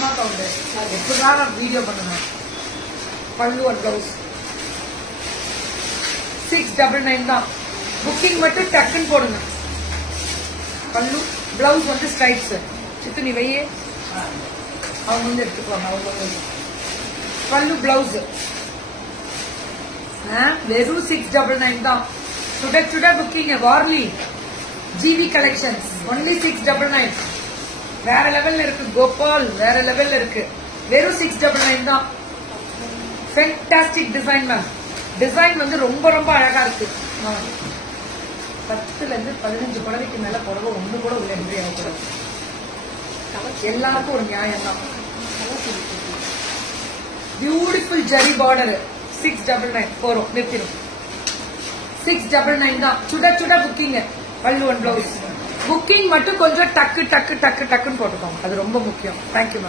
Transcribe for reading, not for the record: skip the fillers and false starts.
ஆமா கவுண்டர் எப்படிதான் வீடியோ பண்ணுவேன். பல்லு ஒரு பிளவுஸ் 699 தான். புக்கிங் மட்டும் டக்குன்னு போடுங்க. பல்லு பிளவுஸ் வந்து ஸ்ட்ரைப்ஸ். சித்து நீ வையே, அவங்க வந்து எடுத்துக்குவாங்க. அவங்க பல்லு பிளவுஸ் வெறும் 699 தான். சுட சுட புக்கிங். வார்லி ஜிவி கலெக்ஷன்ஸ் ஒன்லி 699. வேற லெவல்ல இருக்கு கோபால், வேற லெவல்ல இருக்கு. வெறும் 699 தான். Fantastic design ma'am. டிசைன் வந்து ரொம்ப ரொம்ப அழகா இருக்கு. 10ல இருந்து 15 புடவைக்கு மேல புடவை ஒண்ணு கூட உள்ள என்ட்ரி ஆகக்கூடாது. எல்லாருக்கும் ஒரு நியாயம் தான். பியூட்டிஃபுல் ஜரி பார்டர் 699 போறோம், நிறுத்திடும். 699 தான். சுட சுட புக்கிங். பல்லு ஒன் பிளவுஸ். புக்கிங் மட்டும் கொஞ்சம் டக்கு டக்கு டக்கு டக்குன்னு போட்டுக்கோங்க, அது ரொம்ப முக்கியம். Thank you ma'am.